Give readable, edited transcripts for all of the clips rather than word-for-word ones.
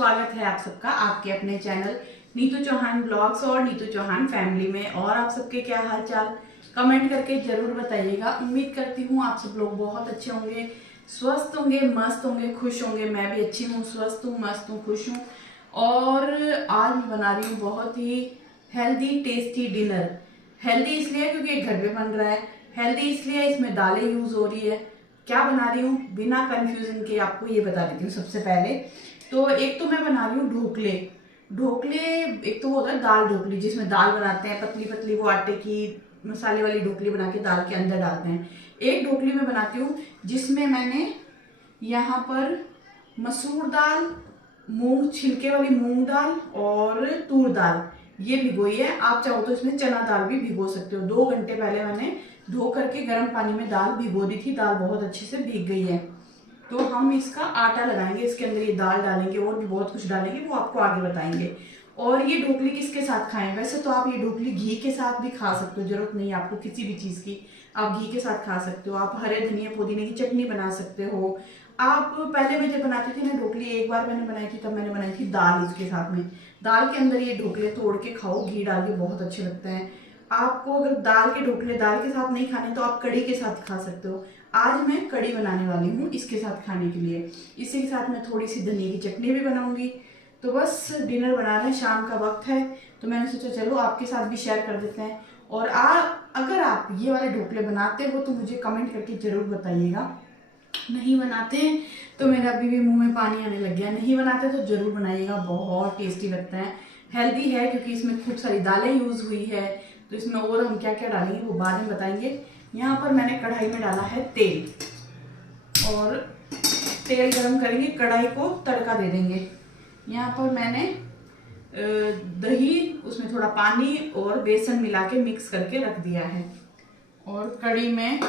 स्वागत है आप सबका आपके अपने चैनल नीतू चौहान ब्लॉग्स और नीतू चौहान फैमिली में। और आप सबके क्या हाल चाल कमेंट करके जरूर बताइएगा। उम्मीद करती हूँ आप सब लोग बहुत अच्छे होंगे, स्वस्थ होंगे, मस्त होंगे, खुश होंगे। मैं भी अच्छी हूँ, स्वस्थ हूँ, मस्त हूँ, खुश हूँ। और आज मैं बना रही हूँ बहुत ही हेल्दी टेस्टी डिनर। हेल्दी इसलिए क्योंकि घर पे बन रहा है, हेल्दी इसलिए इसमें दालें यूज हो रही है। क्या बना रही हूँ बिना कंफ्यूजन के आपको ये बता देती हूँ। सबसे पहले तो एक तो मैं बना रही हूँ ढोकले। ढोकले एक तो वो होता है दाल ढोकली, जिसमें दाल बनाते हैं पतली पतली, वो आटे की मसाले वाली ढोकली बना के दाल के अंदर डालते हैं। एक ढोकली मैं बनाती हूँ जिसमें मैंने यहाँ पर मसूर दाल, मूंग, छिलके वाली मूंग दाल और तूर दाल ये भिगोई है। आप चाहो तो इसमें चना दाल भी भिगो सकते हो। 2 घंटे पहले मैंने धो करके गर्म पानी में दाल भिगो दी थी। दाल बहुत अच्छे से भीग गई है। तो हम इसका आटा लगाएंगे, इसके अंदर ये दाल डालेंगे और भी बहुत कुछ डालेंगे, वो आपको आगे बताएंगे। और ये ढोकली किसके साथ खाएं? वैसे तो आप ये ढोकली घी के साथ भी खा सकते हो, जरूरत नहीं आपको किसी भी चीज़ की, आप घी के साथ खा सकते हो। आप हरे धनिया पुदीने की चटनी बना सकते हो। आप पहले मैं जब बनाती थी ना ढोकली, एक बार मैंने बनाई थी, तब मैंने बनाई थी दाल इसके साथ में। दाल के अंदर ये ढोकले तोड़ के खाओ, घी डाल के, बहुत अच्छे लगते हैं। आपको अगर दाल के ढोकले दाल के साथ नहीं खाने तो आप कड़ी के साथ खा सकते हो। आज मैं कड़ी बनाने वाली हूँ इसके साथ खाने के लिए। इसी के साथ मैं थोड़ी सी धनिया की चटनी भी बनाऊंगी। तो बस डिनर बना रहे हैं, शाम का वक्त है, तो मैंने सोचा चलो आपके साथ भी शेयर कर देते हैं। और अगर आप ये वाले ढोकले बनाते हो तो मुझे कमेंट करके जरूर बताइएगा। नहीं बनाते हैं तो मेरा अभी भी मुंह में पानी आने लग गया। नहीं बनाते तो जरूर बनाइएगा, बहुत टेस्टी लगता है। हेल्दी है क्योंकि इसमें खूब सारी दालें यूज हुई है। तो इसमें और हम क्या क्या डालेंगे वो बाद में बताएंगे। यहाँ पर मैंने कढ़ाई में डाला है तेल, और तेल गरम करेंगे, कढ़ाई को तड़का दे देंगे। यहाँ पर मैंने दही, उसमें थोड़ा पानी और बेसन मिला के मिक्स करके रख दिया है। और कढ़ी में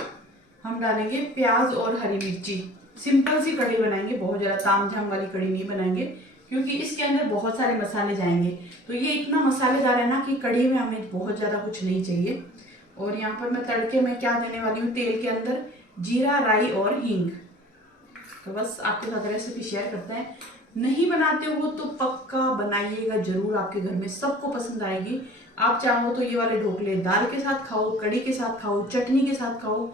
हम डालेंगे प्याज और हरी मिर्ची। सिंपल सी कढ़ी बनाएंगे, बहुत ज़्यादा तामझाम वाली कढ़ी नहीं बनाएंगे क्योंकि इसके अंदर बहुत सारे मसाले जाएंगे। तो ये इतना मसालेदार है ना कि कढ़ी में हमें बहुत ज़्यादा कुछ नहीं चाहिए। और यहाँ पर मैं तड़के में क्या देने वाली हूँ, तेल के अंदर जीरा, राई और हींग। तो बस आपके साथ रेसिपी शेयर करते हैं। नहीं बनाते हो तो पक्का बनाइएगा जरूर, आपके घर में सबको पसंद आएगी। आप चाहो तो ये वाले ढोकले दाल के साथ खाओ, कढ़ी के साथ खाओ, चटनी के साथ खाओ,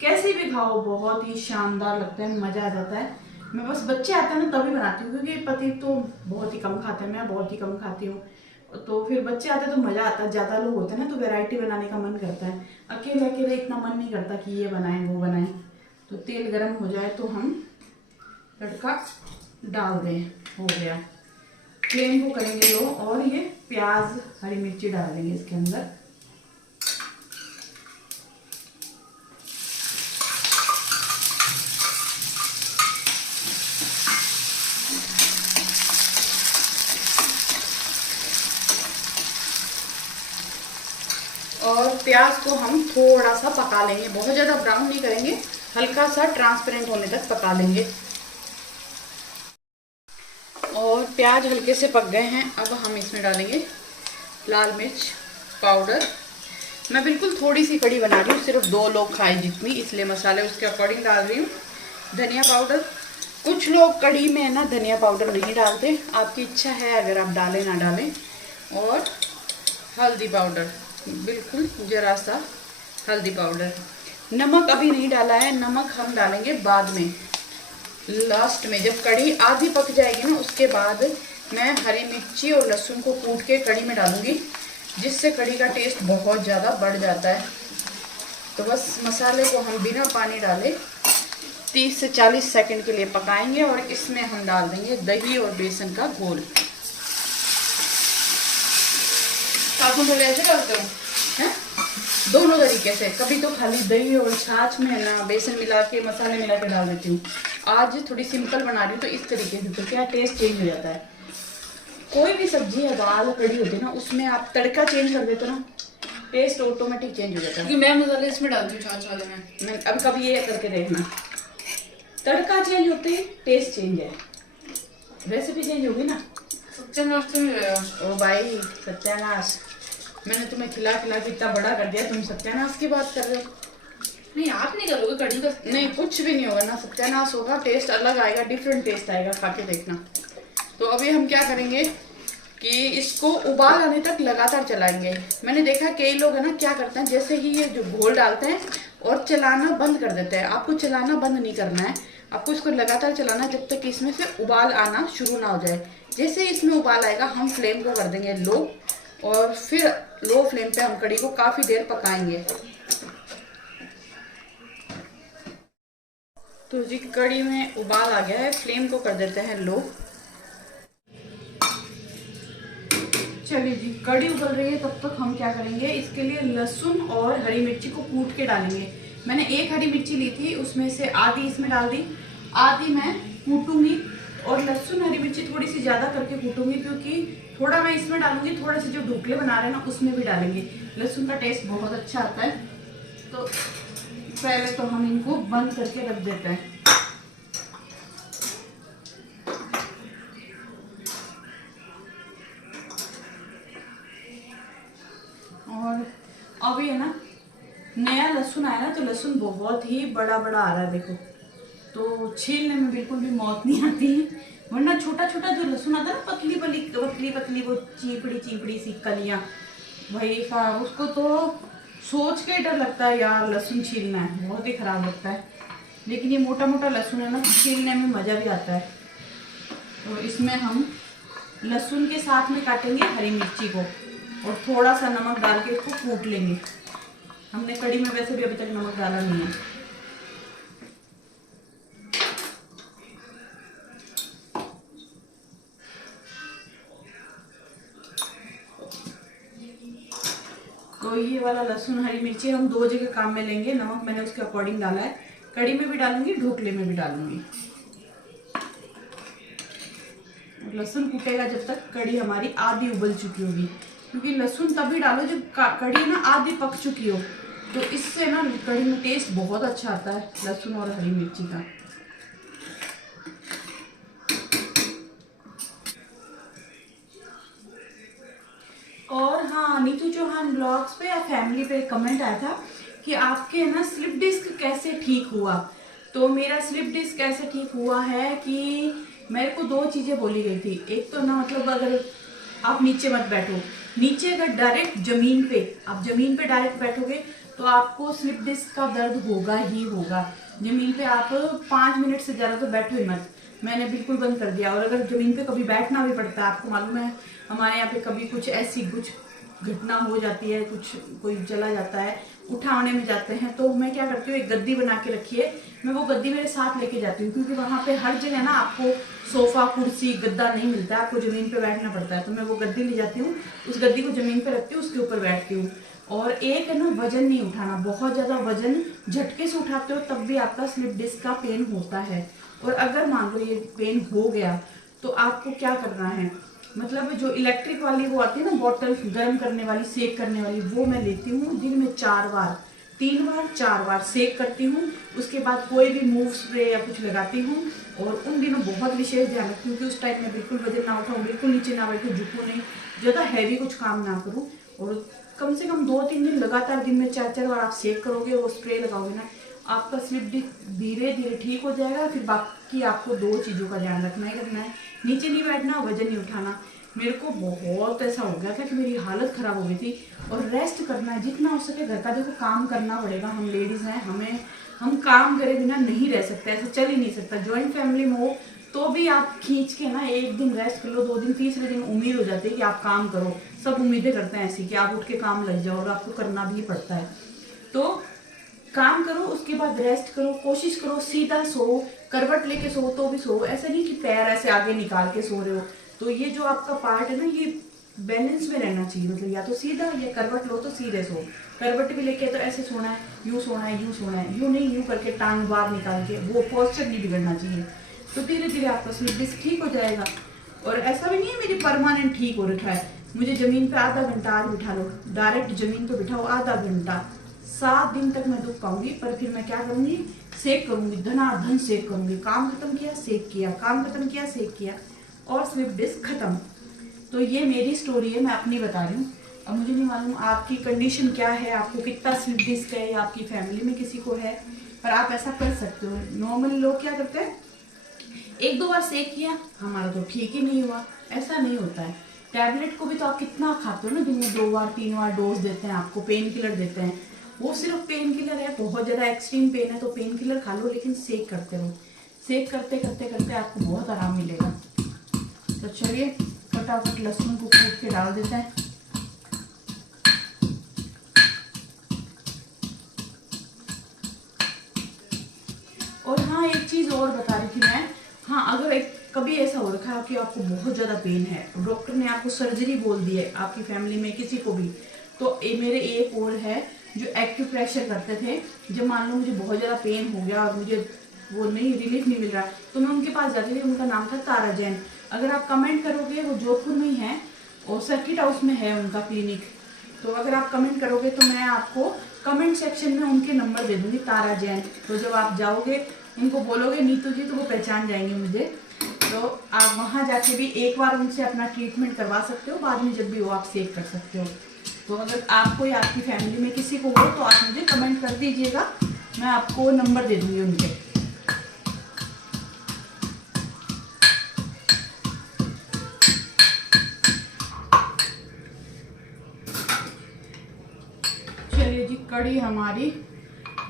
कैसे भी खाओ, बहुत ही शानदार लगता है, मजा आ जाता है। मैं बस बच्चे आते हैं ना तभी बनाती हूँ क्योंकि पति तो बहुत ही कम खाते हैं, मैं बहुत ही कम खाती हूँ। तो फिर बच्चे आते हैं तो मजा आता है, ज्यादा लोग होते हैं ना तो वैरायटी बनाने का मन करता है। अकेले अकेले इतना मन नहीं करता कि ये बनाएं वो बनाएं। तो तेल गर्म हो जाए तो हम तड़का डाल दें। हो गया, फ्लेम को करेंगे लो और ये प्याज हरी मिर्ची डाल देंगे इसके अंदर। और प्याज को हम थोड़ा सा पका लेंगे, बहुत ज़्यादा ब्राउन नहीं करेंगे, हल्का सा ट्रांसपेरेंट होने तक पका लेंगे। और प्याज हल्के से पक गए हैं, अब हम इसमें डालेंगे लाल मिर्च पाउडर। मैं बिल्कुल थोड़ी सी कड़ी बना रही हूँ, सिर्फ 2 लोग खाए जितनी, इसलिए मसाले उसके अकॉर्डिंग डाल रही हूँ। धनिया पाउडर, कुछ लोग कड़ी में ना धनिया पाउडर नहीं डालते, आपकी इच्छा है अगर आप डालें ना डालें। और हल्दी पाउडर, बिल्कुल जरा सा हल्दी पाउडर। नमक अभी नहीं डाला है, नमक हम डालेंगे बाद में, लास्ट में, जब कढ़ी आधी पक जाएगी ना उसके बाद मैं हरी मिर्ची और लहसुन को कूट के कढ़ी में डालूंगी, जिससे कढ़ी का टेस्ट बहुत ज़्यादा बढ़ जाता है। तो बस मसाले को हम बिना पानी डाले 30 से 40 सेकंड के लिए पकाएंगे। और इसमें हम डाल देंगे दही और बेसन का घोल। ऐसे डालते हो हैं? दोनों तरीके से, कभी तो खाली दही और छाछ में ना बेसन मिला के मसाले मिला के डाल देती हूँ। आज थोड़ी सिंपल बना रही हूँ तो इस तरीके से, तो क्या टेस्ट चेंज हो जाता है। कोई भी सब्जी या दाल कड़ी होती है ना, उसमें आप तड़का चेंज कर देते हो ना, टेस्ट ऑटोमेटिक चेंज हो जाता है। मैं मसाले इसमें डालती हूँ छाछ वाले में। अब कभी ये करके देखना, तड़का चेंज होते ही टेस्ट चेंज है, रेसिपी चेंज होगी ना। सत्यानाश तो नहीं रहेगा। ओ भाई सत्यानाश, मैंने तुम्हें खिला खिला के इतना बड़ा कर दिया, तुम सत्यानाश की बात कर रहे हो। नहीं आप नहीं करोगे कढ़ी का? नहीं, कुछ भी नहीं होगा ना, सत्यानाश होगा, टेस्ट अलग आएगा, डिफरेंट टेस्ट आएगा, खा के देखना। तो अभी हम क्या करेंगे कि इसको उबाल आने तक लगातार चलाएंगे। मैंने देखा कई लोग है ना क्या करते हैं, जैसे ही ये जो घोल डालते हैं और चलाना बंद कर देते हैं। आपको चलाना बंद नहीं करना है, आपको इसको लगातार चलाना है जब तक कि इसमें से उबाल आना शुरू ना हो जाए। जैसे ही इसमें उबाल आएगा हम फ्लेम को कर देंगे लो, और फिर लो फ्लेम पे हम कढ़ी को काफी देर पकाएंगे। तो जी कढ़ी में उबाल आ गया है, फ्लेम को कर देते हैं लो। चलिए जी कढ़ी उबल रही है, तब तक हम क्या करेंगे, इसके लिए लहसुन और हरी मिर्ची को कूट के डालेंगे। मैंने एक हरी मिर्ची ली थी, उसमें से आधी इसमें डाल दी, आधी मैं कूटूंगी। और लहसुन हरी मिर्ची थोड़ी सी ज्यादा करके कूटूंगी, क्योंकि थोड़ा मैं इसमें डालूंगी, थोड़ा सा जो ढोकले बना रहे हैं ना उसमें भी डालेंगे। लहसुन का टेस्ट बहुत अच्छा आता है। तो पहले तो हम इनको बंद करके रख देते हैं। और अभी है ना नया लहसुन आया ना, तो लहसुन बहुत ही बड़ा बड़ा आ रहा है देखो, तो छीलने में बिल्कुल भी मौत नहीं आती है। वरना छोटा छोटा जो लहसुन आता है ना, पतली पतली पतली वो चीपड़ी सी कलियां, भाई साहब उसको तो सोच के डर लगता है यार, लहसुन छीलना है बहुत ही खराब लगता है। लेकिन ये मोटा मोटा लहसुन है ना, छीलने में मजा भी आता है। तो इसमें हम लहसुन के साथ में काटेंगे हरी मिर्ची को, और थोड़ा सा नमक डाल के इसको कूट लेंगे। हमने कढ़ी में वैसे भी अभी तक नमक डाला नहीं है। तो ये वाला लहसुन हरी मिर्ची हम दो जगह काम में लेंगे। नमक मैंने उसके अकॉर्डिंग डाला है, कढ़ी में भी डालूंगी, ढोकले में भी डालूंगी। लहसुन कूटेगा जब तक कढ़ी हमारी आधी उबल चुकी होगी, क्योंकि लहसुन तभी डालो जब कढ़ी ना आधी पक चुकी हो, तो इससे ना कढ़ी में टेस्ट बहुत अच्छा आता है लहसुन और हरी मिर्ची का। और हाँ, नीतू चौहान ब्लॉग्स पे या फैमिली पे कमेंट आया था कि आपके ना स्लिप डिस्क कैसे ठीक हुआ। तो मेरा स्लिप डिस्क कैसे ठीक हुआ है कि मेरे को दो चीजें बोली गई थी। एक तो ना मतलब अगर आप नीचे मत बैठो, नीचे अगर डायरेक्ट जमीन पे आप जमीन पे डायरेक्ट बैठोगे तो आपको स्लिप डिस्क का दर्द होगा ही होगा। जमीन पे आप 5 मिनट से ज्यादा तो बैठो ही मत। मैंने बिल्कुल बंद कर दिया। और अगर जमीन पे कभी बैठना भी पड़ता है, आपको मालूम है हमारे यहाँ पे कभी कुछ ऐसी कुछ घटना हो जाती है, कुछ कोई चला जाता है, उठाने में जाते हैं, तो मैं क्या करती हूँ, एक गद्दी बना के रखी है, मैं वो गद्दी मेरे साथ लेके जाती हूँ। क्योंकि वहाँ पे हर जगह ना आपको सोफा कुर्सी गद्दा नहीं मिलता है, आपको जमीन पे बैठना पड़ता है। तो मैं वो गद्दी ले जाती हूँ, उस गद्दी को जमीन पे रखती हूँ, उसके ऊपर बैठती हूँ। और एक है ना वजन नहीं उठाना, बहुत ज्यादा वजन झटके से उठाते हो तब भी आपका स्लिप डिस्क का पेन होता है। और अगर मान लो ये पेन हो गया तो आपको क्या करना है, मतलब जो इलेक्ट्रिक वाली वो आती है ना बोतल गर्म करने वाली, सेक करने वाली, वो मैं लेती हूँ। दिन में 4 बार, 3 बार 4 बार सेक करती हूँ। उसके बाद कोई भी मूव स्प्रे या कुछ लगाती हूँ। और उन दिनों बहुत विशेष ध्यान रखती हूँ कि उस टाइम में बिल्कुल वजन ना उठाऊँ, बिल्कुल नीचे ना बैठूँ, झुकूँ नहीं, ज़्यादा हैवी कुछ काम ना करूँ। और कम से कम 2-3 दिन लगातार दिन में 4-4 बार आप सेक करोगे, वो स्प्रे लगाओगे ना, आपका स्लिप डिस्क धीरे धीरे ठीक हो जाएगा। फिर बाकी आपको 2 चीज़ों का ध्यान रखना ही रखना है, नीचे नहीं बैठना, वजन नहीं उठाना। मेरे को बहुत ऐसा हो गया था कि मेरी हालत खराब हो गई थी। और रेस्ट करना है जितना हो सके, घर का देखो काम करना पड़ेगा, हम लेडीज हैं, हम काम करे बिना नहीं रह सकते, ऐसा चल ही नहीं सकता। ज्वाइंट फैमिली में हो तो भी आप खींच के ना 1 दिन रेस्ट कर लो, 2 दिन, तीसरे दिन उम्मीद हो जाती है कि आप काम करो। सब उम्मीदें करते हैं ऐसी कि आप उठ के काम लग जाओ, और आपको करना भी पड़ता है। तो काम करो, उसके बाद रेस्ट करो, कोशिश करो सीधा सो, करवट लेके सो तो भी सो, ऐसा नहीं कि पैर ऐसे आगे निकाल के सो रहे हो। तो ये जो आपका पार्ट है ना, ये बैलेंस में रहना चाहिए, मतलब या तो सीधा या करवट लो तो सीधे सो। करवट भी लेके तो ऐसे सोना है, यूं सोना है, यूं सोना है, यूं नहीं, यूं करके टांग बाहर निकाल के, वो पोस्चर नहीं बिगड़ना चाहिए। तो धीरे धीरे आपका स्लिप डिस्क ठीक हो जाएगा। और ऐसा भी नहीं है मेरी परमानेंट ठीक हो रखा है, मुझे जमीन पे आधा घंटा आज बिठा लो, डायरेक्ट जमीन पे बिठाओ आधा घंटा, 7 दिन तक मैं दुख पाऊंगी। पर फिर मैं क्या करूंगी, सेक करूंगी, धनाधन सेक करूंगी। काम खत्म किया, सेक किया, काम खत्म किया, सेक किया, और स्लिप डिस्क खत्म। तो ये मेरी स्टोरी है, मैं अपनी बता रही हूँ। अब मुझे नहीं मालूम आपकी कंडीशन क्या है, आपको कितना स्लिप डिस्क है, या आपकी फैमिली में किसी को है, पर आप ऐसा कर सकते हो। नॉर्मली लोग क्या करते हैं, एक दो बार सेक किया हमारा तो ठीक ही नहीं हुआ, ऐसा नहीं होता है। टैबलेट को भी तो आप कितना खाते हो ना, दिन में 2 बार 3 बार डोज देते हैं आपको, पेन किलर देते हैं, वो सिर्फ पेन किलर है। बहुत ज़्यादा एक्सट्रीम पेन है तो पेन किलर खा लो, लेकिन सेक करते रहो। सेक करते करते करते आपको बहुत आराम मिलेगा। तो चलिए फटाफट लहसुन को कूट के डाल देते हैं। और हाँ, एक चीज़ और बता रही थी मैं, हाँ अगर एक कभी ऐसा हो रखा है कि आपको बहुत ज़्यादा पेन है, डॉक्टर ने आपको सर्जरी बोल दी है, आपकी फैमिली में किसी को भी, तो मेरे एक और है जो एक्यूप्रेशर करते थे। जब मान लो मुझे बहुत ज़्यादा पेन हो गया और मुझे वो नहीं रिलीफ नहीं मिल रहा, तो मैं उनके पास जाती थी। उनका नाम था तारा जैन। अगर आप कमेंट करोगे, वो जोधपुर में ही है और सर्किट हाउस में है उनका क्लिनिक, तो अगर आप कमेंट करोगे तो मैं आपको कमेंट सेक्शन में उनके नंबर दे दूंगी, तारा जैन। तो जब आप जाओगे उनको बोलोगे नीतू जी, तो वो पहचान जाएंगे मुझे। तो आप वहाँ जाके भी एक बार उनसे अपना ट्रीटमेंट करवा सकते हो, बाद में जब भी हो आप सेव कर सकते हो। तो अगर आपको या आपकी फैमिली में किसी को हो तो आप मुझे कमेंट कर दीजिएगा, मैं आपको नंबर दे दूंगी उनके। चलिए जी, कड़ी हमारी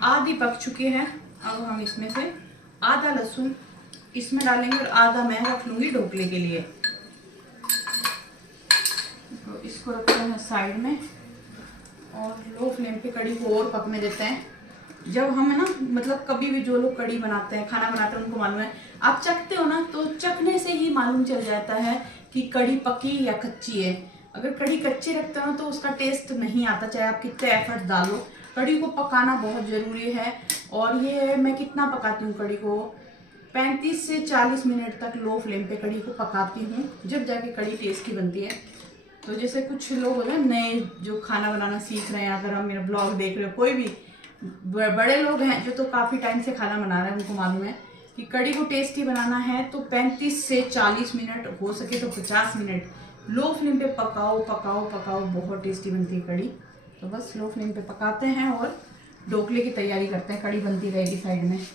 आधी पक चुकी है। अब हम इसमें से आधा लहसुन इसमें डालेंगे और आधा मैं रख लूंगी ढोकले के लिए। तो इसको रखते हैं साइड में और लो फ्लेम पे कड़ी को और पकने देते हैं। जब हम है ना, मतलब कभी भी जो लोग कड़ी बनाते हैं, खाना बनाते हैं, उनको मालूम है, आप चखते हो ना तो चखने से ही मालूम चल जाता है कि कड़ी पकी या कच्ची है। अगर कड़ी कच्ची रखते हो ना तो उसका टेस्ट नहीं आता, चाहे आप कितने एफर्ट डालो। कड़ी को पकाना बहुत ज़रूरी है। और ये मैं कितना पकाती हूँ कड़ी को, 35 से 40 मिनट तक लो फ्लेम पे कड़ी को पकाती हूँ, जब जाके कड़ी टेस्टी बनती है। तो जैसे कुछ लोग हो ना नए जो खाना बनाना सीख रहे हैं, अगर आप मेरा ब्लॉग देख रहे हो, कोई भी बड़े लोग हैं जो तो काफ़ी टाइम से खाना बना रहे हैं, उनको मालूम है कि कड़ी को टेस्टी बनाना है तो 35 से 40 मिनट, हो सके तो 50 मिनट लो फ्लेम पे पकाओ पकाओ पकाओ, बहुत टेस्टी बनती है कड़ी। तो बस लो फ्लेम पे पकाते हैं और ढोकले की तैयारी करते हैं, कड़ी बनती रहेगी साइड में।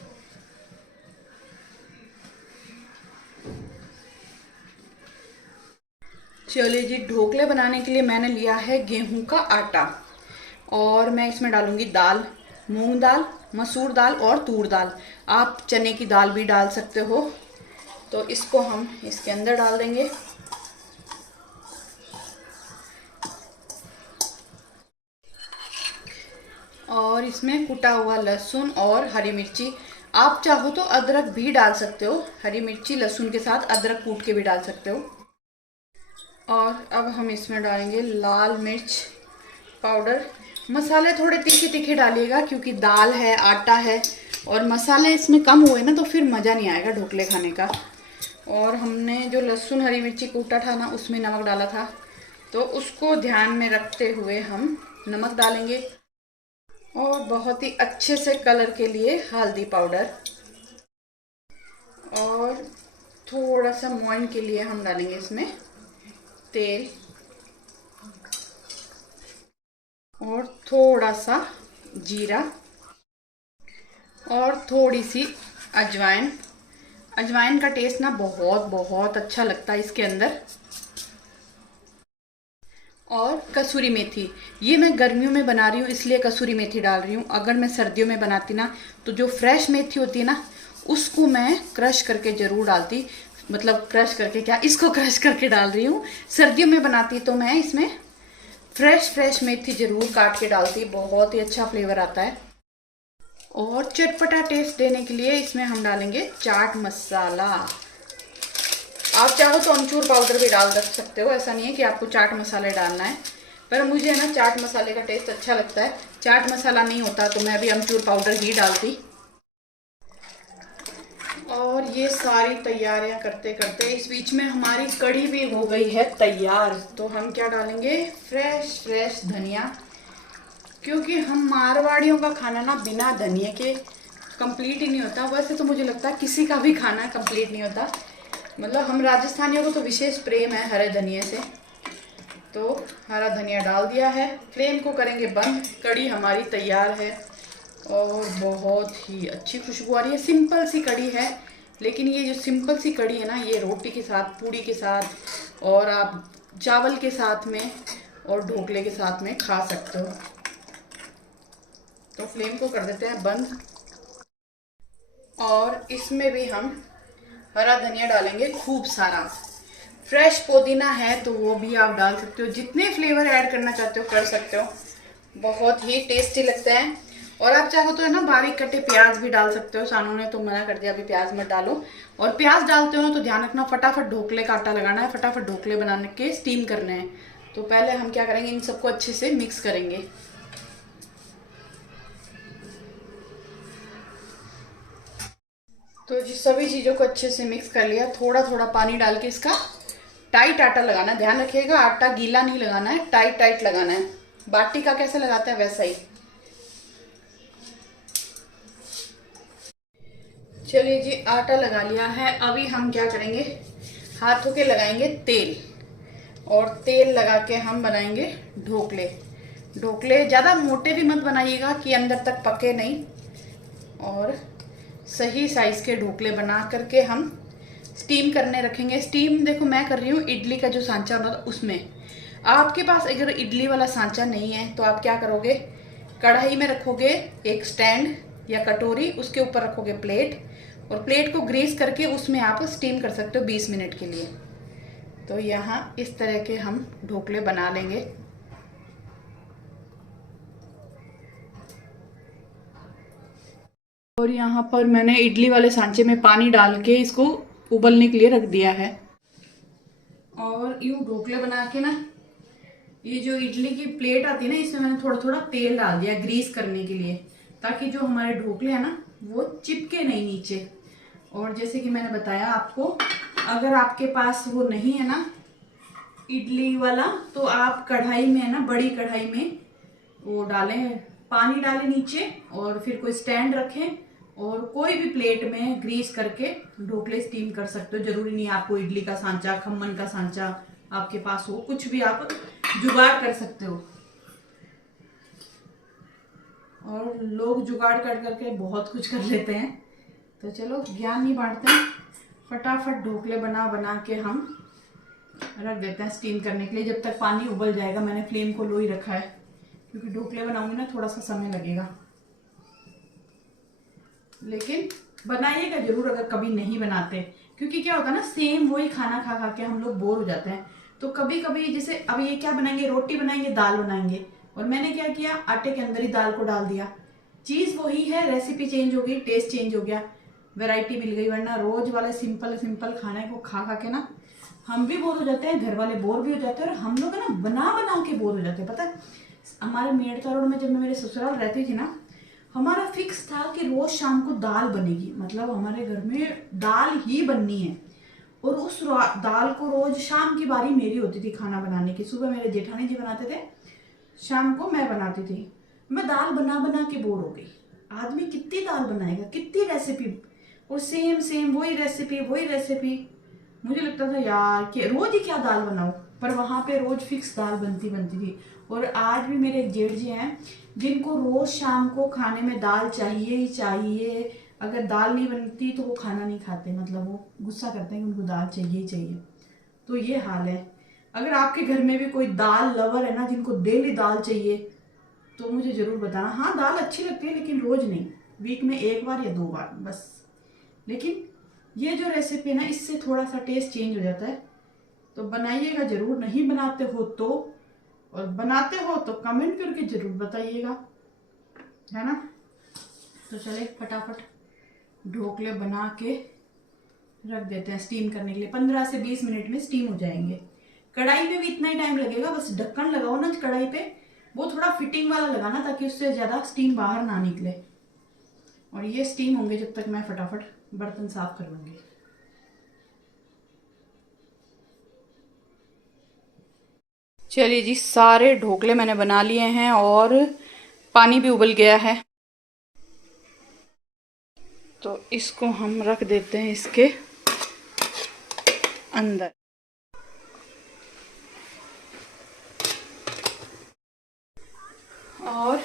चलिए जी, ढोकले बनाने के लिए मैंने लिया है गेहूं का आटा और मैं इसमें डालूंगी दाल, मूंग दाल, मसूर दाल और तूर दाल। आप चने की दाल भी डाल सकते हो। तो इसको हम इसके अंदर डाल देंगे। और इसमें कुटा हुआ लहसुन और हरी मिर्ची, आप चाहो तो अदरक भी डाल सकते हो, हरी मिर्ची लहसुन के साथ अदरक कूट के भी डाल सकते हो। और अब हम इसमें डालेंगे लाल मिर्च पाउडर। मसाले थोड़े तीखे तीखे डालिएगा क्योंकि दाल है, आटा है, और मसाले इसमें कम हुए ना तो फिर मज़ा नहीं आएगा ढोकले खाने का। और हमने जो लहसुन हरी मिर्ची कूटा था ना, उसमें नमक डाला था, तो उसको ध्यान में रखते हुए हम नमक डालेंगे। और बहुत ही अच्छे से कलर के लिए हल्दी पाउडर, और थोड़ा सा मोइन के लिए हम डालेंगे इसमें तेल, और थोड़ा सा जीरा, और थोड़ी सी अजवाइन। अजवाइन का टेस्ट ना बहुत बहुत अच्छा लगता है इसके अंदर। और कसूरी मेथी, ये मैं गर्मियों में बना रही हूँ इसलिए कसूरी मेथी डाल रही हूँ। अगर मैं सर्दियों में बनाती ना तो जो फ्रेश मेथी होती है ना, उसको मैं क्रश करके ज़रूर डालती। मतलब क्रश करके क्या, इसको क्रश करके डाल रही हूँ। सर्दियों में बनाती तो मैं इसमें फ्रेश मेथी ज़रूर काट के डालती, बहुत ही अच्छा फ्लेवर आता है। और चटपटा टेस्ट देने के लिए इसमें हम डालेंगे चाट मसाला। आप चाहो तो अमचूर पाउडर भी डाल सकते हो, ऐसा नहीं है कि आपको चाट मसाला डालना है, पर मुझे ना चाट मसाले का टेस्ट अच्छा लगता है। चाट मसाला नहीं होता तो मैं अभी अमचूर पाउडर ही डालती। और ये सारी तैयारियां करते करते इस बीच में हमारी कड़ी भी हो गई है तैयार। तो हम क्या डालेंगे, फ्रेश धनिया, क्योंकि हम मारवाड़ियों का खाना ना बिना धनिया के कंप्लीट ही नहीं होता। वैसे तो मुझे लगता है किसी का भी खाना कंप्लीट नहीं होता, मतलब हम राजस्थानियों को तो विशेष प्रेम है हरे धनिया से। तो हरा धनिया डाल दिया है, फ्लेम को करेंगे बंद। कड़ी हमारी तैयार है और बहुत ही अच्छी खुशबू आ रही है। सिंपल सी कड़ी है, लेकिन ये जो सिंपल सी कड़ी है ना, ये रोटी के साथ, पूड़ी के साथ और आप चावल के साथ में और ढोकले के साथ में खा सकते हो। तो फ्लेम को कर देते हैं बंद और इसमें भी हम हरा धनिया डालेंगे खूब सारा। फ्रेश पुदीना है तो वो भी आप डाल सकते हो, जितने फ्लेवर ऐड करना चाहते हो कर सकते हो, बहुत ही टेस्टी लगता है। और आप चाहो तो है ना बारीक कटे प्याज भी डाल सकते हो। सानू ने तो मना कर दिया अभी प्याज मत डालो। और प्याज डालते हो तो ध्यान रखना फटाफट ढोकले का आटा लगाना है, फटाफट ढोकले बनाने के स्टीम करने हैं। तो पहले हम क्या करेंगे, इन सबको अच्छे से मिक्स करेंगे। तो जी सभी चीज़ों को अच्छे से मिक्स कर लिया। थोड़ा थोड़ा पानी डाल के इसका टाइट आटा लगाना है। ध्यान रखिएगा आटा गीला नहीं लगाना है, टाइट टाइट लगाना है। बाटी का कैसे लगाते हैं वैसा ही। चलिए जी आटा लगा लिया है। अभी हम क्या करेंगे, हाथों के लगाएंगे तेल और तेल लगा के हम बनाएंगे ढोकले। ढोकले ज़्यादा मोटे भी मत बनाइएगा कि अंदर तक पके नहीं, और सही साइज़ के ढोकले बना करके हम स्टीम करने रखेंगे। स्टीम देखो मैं कर रही हूँ इडली का जो सांचा होता है उसमें। आपके पास अगर इडली वाला सांचा नहीं है तो आप क्या करोगे, कढ़ाई में रखोगे एक स्टैंड या कटोरी, उसके ऊपर रखोगे प्लेट और प्लेट को ग्रीस करके उसमें आप स्टीम कर सकते हो 20 मिनट के लिए। तो यहाँ इस तरह के हम ढोकले बना लेंगे। और यहाँ पर मैंने इडली वाले सांचे में पानी डाल के इसको उबलने के लिए रख दिया है। और यूँ ढोकले बना के ना, ये जो इडली की प्लेट आती है ना, इसमें मैंने थोड़ा थोड़ा तेल डाल दिया ग्रीस करने के लिए, ताकि जो हमारे ढोकले हैं ना वो चिपके नहीं नीचे। और जैसे कि मैंने बताया आपको, अगर आपके पास वो नहीं है ना इडली वाला, तो आप कढ़ाई में है ना, बड़ी कढ़ाई में वो डालें, पानी डालें नीचे और फिर कोई स्टैंड रखें और कोई भी प्लेट में ग्रीस करके ढोकले स्टीम कर सकते हो। जरूरी नहीं आपको इडली का सांचा, खम्मन का सांचा आपके पास हो, कुछ भी आप जुगाड़ कर सकते हो। और लोग जुगाड़ कर करके बहुत कुछ कर लेते हैं। तो चलो ज्ञान नहीं बांटते हैं, फटाफट ढोकले बना बना के हम रख देते हैं स्टीम करने के लिए। जब तक पानी उबल जाएगा, मैंने फ्लेम को लो ही रखा है क्योंकि ढोकले बनाऊंगी ना थोड़ा सा समय लगेगा। लेकिन बनाइएगा जरूर अगर कभी नहीं बनाते, क्योंकि क्या होता है ना, सेम वही खाना खा खा के हम लोग बोर हो जाते हैं। तो कभी कभी जैसे अब ये क्या बनाएंगे, रोटी बनाएंगे, दाल बनाएंगे, और मैंने क्या किया, आटे के अंदर ही दाल को डाल दिया। चीज़ वही है, रेसिपी चेंज हो गई, टेस्ट चेंज हो गया, वैरायटी मिल गई। वरना रोज वाले सिंपल सिंपल खाने को खा खा के ना हम भी बोर हो जाते हैं, घर वाले बोर भी हो जाते हैं, और हम लोग है ना बना बना के बोर हो जाते हैं। पता है, हमारे मेड़ता रोड में जब मैं मेरे ससुराल रहती थी ना, हमारा फिक्स था कि रोज शाम को दाल बनेगी, मतलब हमारे घर में दाल ही बननी है। और उस दाल को रोज शाम की बारी मेरी होती थी खाना बनाने की। सुबह मेरे जेठानी जी बनाते थे, शाम को मैं बनाती थी। मैं दाल बना बना के बोर हो गई। आदमी कितनी दाल बनाएगा, कितनी रेसिपी, और सेम सेम वही रेसिपी। मुझे लगता था यार कि रोज ही क्या दाल बनाओ, पर वहाँ पे रोज फिक्स दाल बनती थी। और आज भी मेरे एक जेठ जी हैं जिनको रोज शाम को खाने में दाल चाहिए ही चाहिए। अगर दाल नहीं बनती तो वो खाना नहीं खाते, मतलब वो गुस्सा करते हैं कि उनको दाल चाहिए ही चाहिए। तो ये हाल है। अगर आपके घर में भी कोई दाल लवर है ना, जिनको डेली दाल चाहिए, तो मुझे ज़रूर बताना। हाँ दाल अच्छी लगती है लेकिन रोज़ नहीं, वीक में 1 बार या 2 बार बस। लेकिन ये जो रेसिपी है ना, इससे थोड़ा सा टेस्ट चेंज हो जाता है। तो बनाइएगा ज़रूर, नहीं बनाते हो तो, और बनाते हो तो कमेंट करके ज़रूर बताइएगा, है ना। तो चले फटाफट ढोकले बना के रख देते हैं स्टीम करने के लिए। 15 से 20 मिनट में स्टीम हो जाएंगे। कढ़ाई में भी इतना ही टाइम लगेगा, बस ढक्कन लगाओ ना कढ़ाई पे, वो थोड़ा फिटिंग वाला लगाना ताकि उससे ज़्यादा स्टीम बाहर ना निकले। और ये स्टीम होंगे जब तक मैं फटाफट बर्तन साफ कर लूँगी। चलिए जी, सारे ढोकले मैंने बना लिए हैं और पानी भी उबल गया है। तो इसको हम रख देते हैं इसके अंदर। और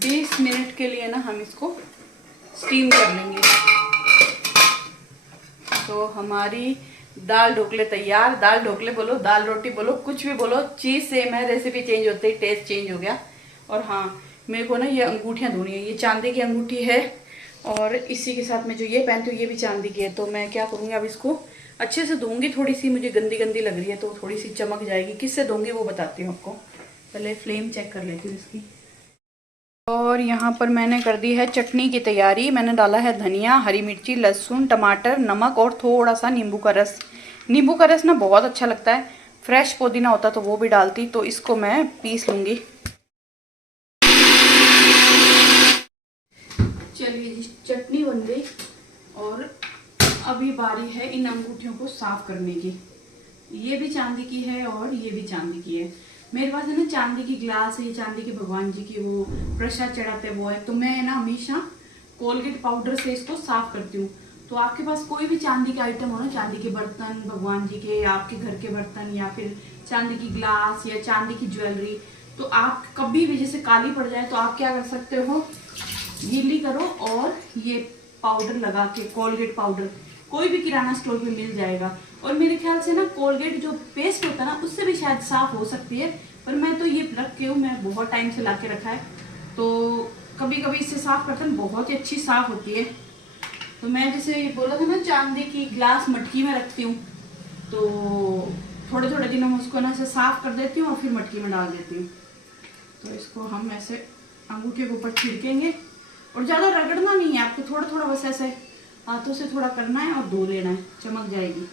20 मिनट के लिए ना हम इसको स्टीम कर लेंगे। तो हमारी दाल ढोकले तैयार। दाल ढोकले बोलो, दाल रोटी बोलो, कुछ भी बोलो, चीज़ सेम है, रेसिपी चेंज होती है, टेस्ट चेंज हो गया। और हाँ, मेरे को ना ये अंगूठियाँ धोनी है। ये चांदी की अंगूठी है और इसी के साथ में जो ये पहनती हूँ ये भी चांदी की है। तो मैं क्या करूँगी, अब इसको अच्छे से धोऊंगी। थोड़ी सी मुझे गंदी गंदी लग रही है तो थोड़ी सी चमक जाएगी। किससे धोऊंगी वो बताती हूँ आपको। पहले फ्लेम चेक कर लेती हूँ इसकी। और यहाँ पर मैंने कर दी है चटनी की तैयारी। मैंने डाला है धनिया, हरी मिर्ची, लहसुन, टमाटर, नमक और थोड़ा सा नींबू का रस। नींबू का रस ना बहुत अच्छा लगता है। फ्रेश पुदीना होता तो वो भी डालती। तो इसको मैं पीस लूँगी। चलिए जी, चटनी बन गई और अभी बारी है इन अंगूठियों को साफ करने की। ये भी चांदी की है और ये भी चांदी की है। मेरे पास है ना चांदी की ग्लास है, ये चांदी के भगवान जी की वो प्रसाद चढ़ाते वो है। तो मैं ना हमेशा कोलगेट पाउडर से इसको साफ करती हूँ। तो आपके पास कोई भी चांदी के आइटम हो ना, चांदी के बर्तन भगवान जी के, आपके घर के बर्तन, या फिर चांदी की ग्लास या चांदी की ज्वेलरी, तो आप कभी भी जैसे काली पड़ जाए तो आप क्या कर सकते हो, गीली करो और ये पाउडर लगा के, कोलगेट पाउडर कोई भी किराना स्टोर पे मिल जाएगा। और मेरे ख्याल से ना कोलगेट जो पेस्ट होता है ना उससे भी शायद साफ हो सकती है, पर मैं तो ये रख के हूँ, मैं बहुत टाइम से ला के रखा है। तो कभी कभी इससे साफ करते हैं, बहुत ही अच्छी साफ होती है। तो मैं जैसे बोला था ना चांदी की ग्लास मटकी में रखती हूँ, तो थोड़े थोड़े दिनों में उसको ना ऐसे साफ कर देती हूँ और फिर मटकी में डाल देती हूँ। तो इसको हम ऐसे अंगूठे के ऊपर छिड़केंगे और ज़्यादा रगड़ना नहीं है आपको, थोड़ा थोड़ा बस ऐसे हाथों से थोड़ा करना है और धो लेना है, चमक जाएगी।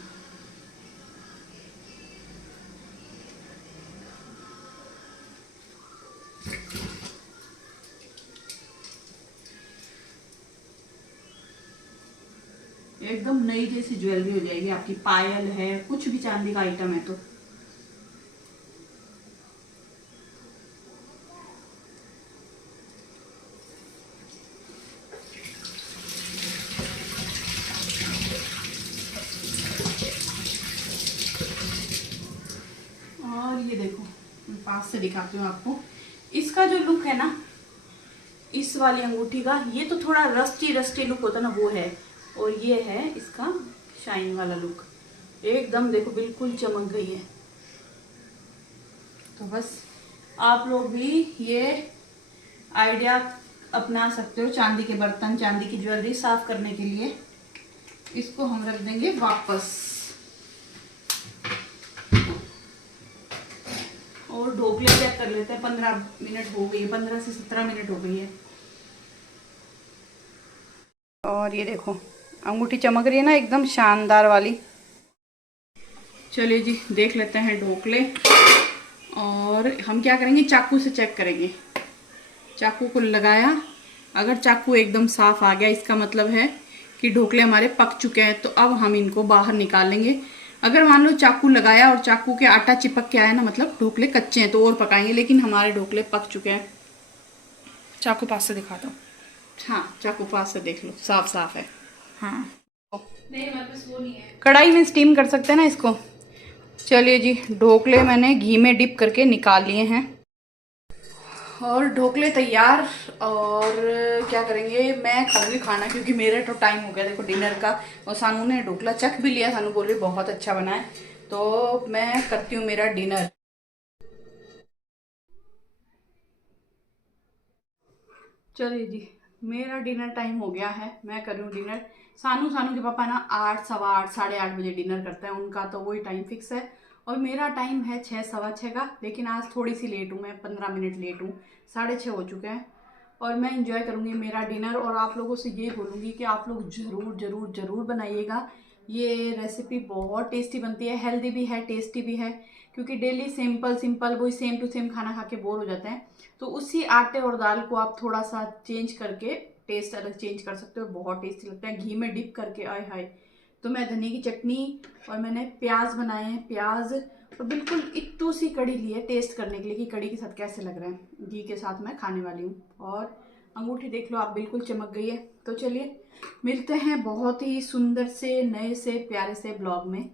एकदम नई जैसी ज्वेलरी हो जाएगी आपकी। पायल है, कुछ भी चांदी का आइटम है तो। और ये देखो, मैं पास से दिखाती हूँ आपको। इसका जो लुक है ना इस वाली अंगूठी का, ये तो थोड़ा रस्टी रस्टी लुक होता है ना वो है, और ये है इसका शाइन वाला लुक। एकदम देखो बिल्कुल चमक गई है। तो बस आप लोग भी ये आइडिया अपना सकते हो चांदी के बर्तन, चांदी की ज्वेलरी साफ करने के लिए। इसको हम रख देंगे वापस। और ढोकले चेक कर लेते हैं। 15 मिनट हो गई है, 15 से 17 मिनट हो गई है। और ये देखो अंगूठी चमक रही है ना एकदम शानदार वाली। चलिए जी देख लेते हैं ढोकले। और हम क्या करेंगे, चाकू से चेक करेंगे। चाकू को लगाया, अगर चाकू एकदम साफ आ गया इसका मतलब है कि ढोकले हमारे पक चुके हैं। तो अब हम इनको बाहर निकालेंगे। अगर मान लो चाकू लगाया और चाकू के आटा चिपक के आया ना, मतलब ढोकले कच्चे हैं तो और पकाएंगे, लेकिन हमारे ढोकले पक चुके हैं। चाकू पास से दिखा दो। हाँ चाकू पास से देख लो, साफ साफ है। हाँ नहीं हमारे पास वो नहीं है। कढ़ाई में स्टीम कर सकते हैं ना इसको। चलिए जी ढोकले मैंने घी में डिप करके निकाल लिए हैं और ढोकले तैयार। और क्या करेंगे, मैं खाऊंगी खाना क्योंकि मेरा तो टाइम हो गया देखो डिनर का। और सानू ने ढोकला चख भी लिया, सानू बोल रही बहुत अच्छा बना है। तो मैं करती हूँ मेरा डिनर। चलिए जी मेरा डिनर टाइम हो गया है, मैं कर रही हूँ डिनर। सानू के पापा ना 8, सवा 8, 8:30 बजे डिनर करते हैं, उनका तो वही टाइम फिक्स है। और मेरा टाइम है 6, सवा 6 का, लेकिन आज थोड़ी सी लेट हूँ, मैं 15 मिनट लेट हूँ, 6:30 हो चुके हैं। और मैं इंजॉय करूँगी मेरा डिनर। और आप लोगों से ये बोलूँगी कि आप लोग ज़रूर ज़रूर ज़रूर बनाइएगा। ये रेसिपी बहुत टेस्टी बनती है, हेल्दी भी है, टेस्टी भी है। क्योंकि डेली सिंपल सिंपल वही सेम टू सेम खाना खा के बोर हो जाते हैं। तो उसी आटे और दाल को आप थोड़ा सा चेंज करके टेस्ट अलग चेंज कर सकते हो, बहुत टेस्टी लगता है घी में डिप करके। आय हाय। तो मैं धनिया की चटनी और मैंने प्याज बनाए हैं, प्याज और बिल्कुल इतू सी कड़ी ली है टेस्ट करने के लिए कि कड़ी के साथ कैसे लग रहे हैं। घी के साथ मैं खाने वाली हूँ। और अंगूठी देख लो आप, बिल्कुल चमक गई है। तो चलिए मिलते हैं बहुत ही सुंदर से नए से प्यारे से ब्लॉग में।